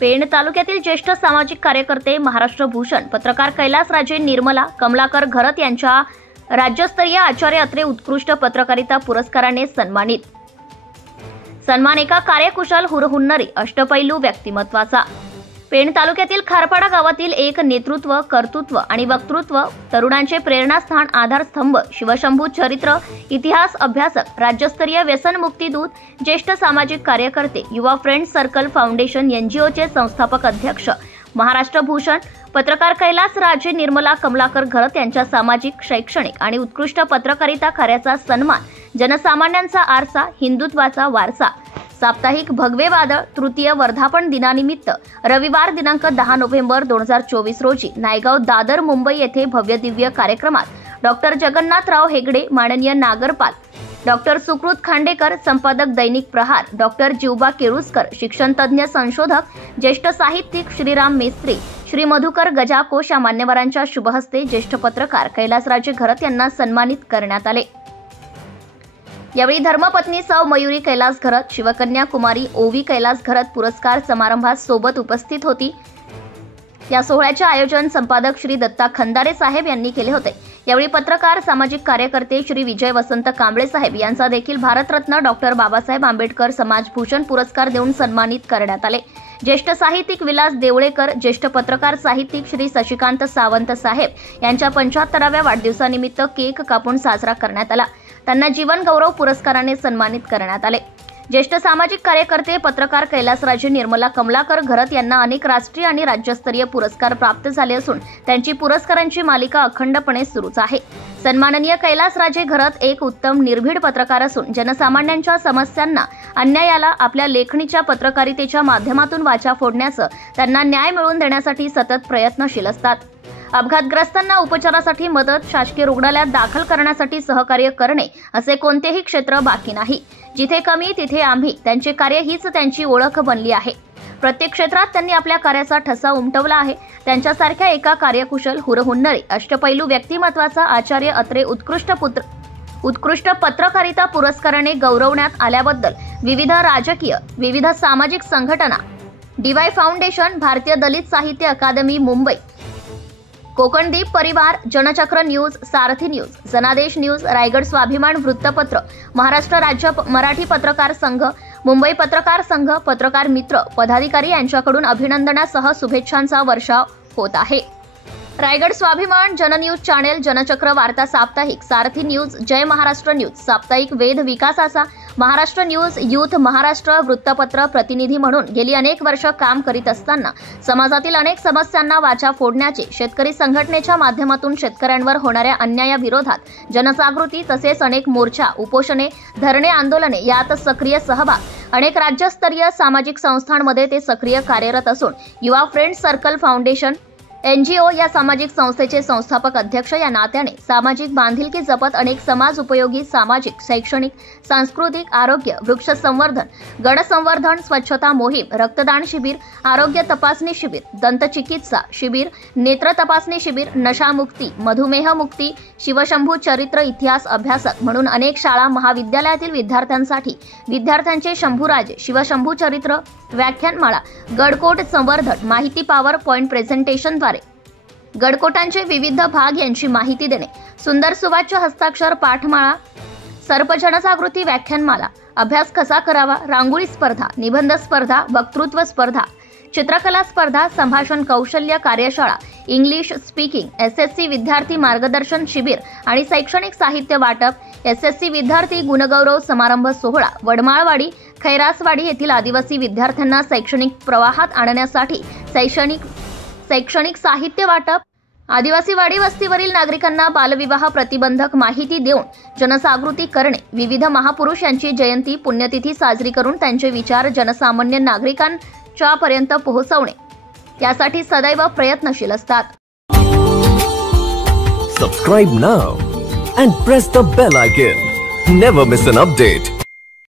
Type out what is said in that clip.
पेण तालुक्यातील ज्येष्ठ सामाजिक कार्यकर्ते महाराष्ट्र भूषण पत्रकार कैलास राजे निर्मला कमलाकर घरत यांच्या राज्यस्तरीय आचार्य अत्रे उत्कृष्ट पत्रकारिता पुरस्काराने सन्मान एका कार्यकुशल हुरहुन्नरी अष्टपैलू व्यक्तिमत्वाचा। पेण तालुक्यातील खारपाडा गावातील एक नेतृत्व, कर्तृत्व आणि वक्तृत्व, तरुणांचे प्रेरणास्थान, आधारस्तंभ, शिवशंभू चरित्र, इतिहास अभ्यासक, राज्यस्तरीय व्यसनमुक्ती दूत, ज्येष्ठ सामाजिक कार्यकर्ते, युवा फ्रेंड्स सर्कल फाउंडेशन एनजीओचे संस्थापक अध्यक्ष महाराष्ट्र भूषण पत्रकार कैलास राजे निर्मला कमलाकर घरत यांच्या सामाजिक, शैक्षणिक आणि उत्कृष्ट पत्रकारिता कार्याचा सन्मान, जनसामान्यांचा आरसा, हिंदुत्वाचा वारसा। साप्ताहिक भगवे वादळ तृतीय वर्धापन दिनानिमित्त रविवार दिनांक 10 नोव्हेंबर 2024 रोजी नायगाव दादर मुंबई येथे भव्य दिव्य कार्यक्रमात डॉक्टर जगन्नाथराव हेगडे, माननीय नागरपाल, डॉक्टर सुकृत खांडेकर, संपादक दैनिक प्रहार, डॉक्टर जिवबा केळुसकर, शिक्षणतज्ञ संशोधक, ज्येष्ठ साहित्यिक श्रीराम मेस्त्री, श्री मधुकर गजाकोश या मान्यवरांच्या शुभहस्ते ज्येष्ठ पत्रकार कैलासराजे घरत यांना सन्मानित करण्यात आले। यावेळी धर्मपत्नी सौ मयुरी कैलास घरत, शिवकन्या कुमारी ओवी कैलास घरत पुरस्कार समारंभात सोबत उपस्थित होती। या सोहळ्याचे आयोजन संपादक श्री दत्ता खंदारे साहेब यांनी केले होते। यावेळी पत्रकार, सामाजिक कार्यकर्ते श्री विजय वसंत कांबळे साहेब यांचा देखील भारतरत्न डॉक्टर बाबासाहेब आंबेडकर समाजभूषण पुरस्कार देऊन सन्मानित करण्यात आले। ज्येष्ठ साहित्यिक विलास देवळेकर, ज्येष्ठ पत्रकार साहित्यिक श्री शशिकांत सावंत साहेब यांच्या 75व्या वाढदिवसानिमित्त केक कापून साजरा करण्यात आला। त्यांना जीवन गौरव पुरस्काराने सन्मानित करण्यात आले। ज्येष्ठ सामाजिक कार्यकर्ते पत्रकार कैलासराजे निर्मला कमलाकर घरत यांना अनेक राष्ट्रीय आणि राज्यस्तरीय पुरस्कार प्राप्त झाले असून त्यांची पुरस्कारांची मालिका अखंडपणे सुरूच आहे। सन्माननीय कैलासराजे घरत एक उत्तम निर्भीड पत्रकार असून जनसामान्यांच्या समस्यांना, अन्यायाला आपल्या लेखणीच्या पत्रकारितेच्या माध्यमातून वाचा फोडण्याचं, त्यांना न्याय मिळवून देण्यासाठी सतत प्रयत्नशील असतात। अपघातग्रस्तांना उपचारासाठी मदत, शासकीय रुग्णालयात दाखल करण्यासाठी सहकार्य करणे असे कोणतेही क्षेत्र बाकी नाही। जिथे कमी तिथे आम्ही, त्यांचे कार्य हीच त्यांची ओळख बनली आहे। प्रत्येक क्षेत्रात त्यांनी आपल्या कार्याचा ठसा उमटवला आहे। त्यांच्यासारख्या एका कार्यकुशल, हुरहुन्नरी, अष्टपैलू व्यक्तिमत्वाचा आचार्य अत्रे उत्कृष्ट पत्रकारिता पुरस्काराने गौरवण्यात आल्याबद्दल विविध सामाजिक संघटना, डीवाय फाउंडेशन, भारतीय दलित साहित्य अकादमी मुंबई, कोकणदीप परिवार, जनचक्र न्यूज, सारथी न्यूज, जनादेश न्यूज, रायगड स्वाभिमान वृत्तपत्र, महाराष्ट्र राज्य मराठी पत्रकार संघ, मुंबई पत्रकार संघ, पत्रकार मित्र, पदाधिकारी यांच्याकडून अभिनंदनासह शुभेच्छांचा वर्षाव होत आहे। रायगड स्वाभिमान, जनन्यूज चॅनेल, जनचक्र वार्ता साप्ताहिक, सारथी न्यूज, जय महाराष्ट्र न्यूज, साप्ताहिक वेध विकासाचा, महाराष्ट्र न्यूज, यूथ महाराष्ट्र वृत्तपत्र प्रतिनिधी म्हणून गेली अनेक वर्ष काम करीत असताना समाजातील अनेक समस्यांना वाचा फोडण्याचे, शेतकरी संघटनेच्या माध्यमातून शेतकऱ्यांवर होणाऱ्या अन्यायाविरोधात जनजागृती, तसेच अनेक मोर्चा, उपोषणे, धरणे, आंदोलने यात सक्रिय सहभाग, अनेक राज्यस्तरीय सामाजिक संस्थांमध्ये ते सक्रिय कार्यरत असून युवा फ्रेंड्स सर्कल फाउंडेशन एनजीओ या सामाजिक संस्थेचे संस्थापक अध्यक्ष या नात्याने सामाजिक बांधिलकी जपत अनेक समाज उपयोगी, सामाजिक, शैक्षणिक, सांस्कृतिक, आरोग्य, वृक्ष संवर्धन, गड संवर्धन, स्वच्छता मोहीम, रक्तदान शिबिर, आरोग्य तपासणी शिबिर, दंतचिकित्सा शिबिर, नेत्र तपासणी शिबिर, नशामुक्ती, मधुमेह मुक्ती, शिवशंभू चरित्र, इतिहास अभ्यासक म्हणून अनेक शाळा, महाविद्यालयातील विद्यार्थ्यांसाठी विद्यार्थ्यांचे शंभूराजे, शिवशंभू चरित्र, व्याख्यानमाळा, गडकोट संवर्धन, माहिती पॉवर पॉइंट प्रेझेंटेशन द्वारे गडकोटांचे विविध भाग यांची माहिती देणे, सुंदर सुवाच्य हस्ताक्षर पाठमाळा, सर्प जनजागृती व्याख्यानमाला, अभ्यास कसा करावा, रांगोळी स्पर्धा, निबंध स्पर्धा, वक्तृत्व स्पर्धा, चित्रकला स्पर्धा, संभाषण कौशल्य कार्यशाळा, इंग्लिश स्पीकिंग, एसएससी विद्यार्थी मार्गदर्शन शिबिर आणि शैक्षणिक साहित्य वाटप, एसएससी विद्यार्थी गुणगौरव समारंभ सोहळा, वडमाळवाडी, खैरासवाडी येथील आदिवासी विद्यार्थ्यांना शैक्षणिक प्रवाहात आणण्यासाठी शैक्षणिक साहित्य वाटप, आदिवासी वाडी वस्तीवरील नागरिकांना बालविवाह प्रतिबंधक माहिती देऊन जनजागृती करणे, विविध महापुरुष यांची जयंती, पुण्यतिथी साजरी करून त्यांचे विचार जनसामान्य नागरिकांच्या पर्यंत पोहोचवणे यासाठी सदैव प्रयत्नशील असतात। Subscribe now and press the bell icon. Never miss an update.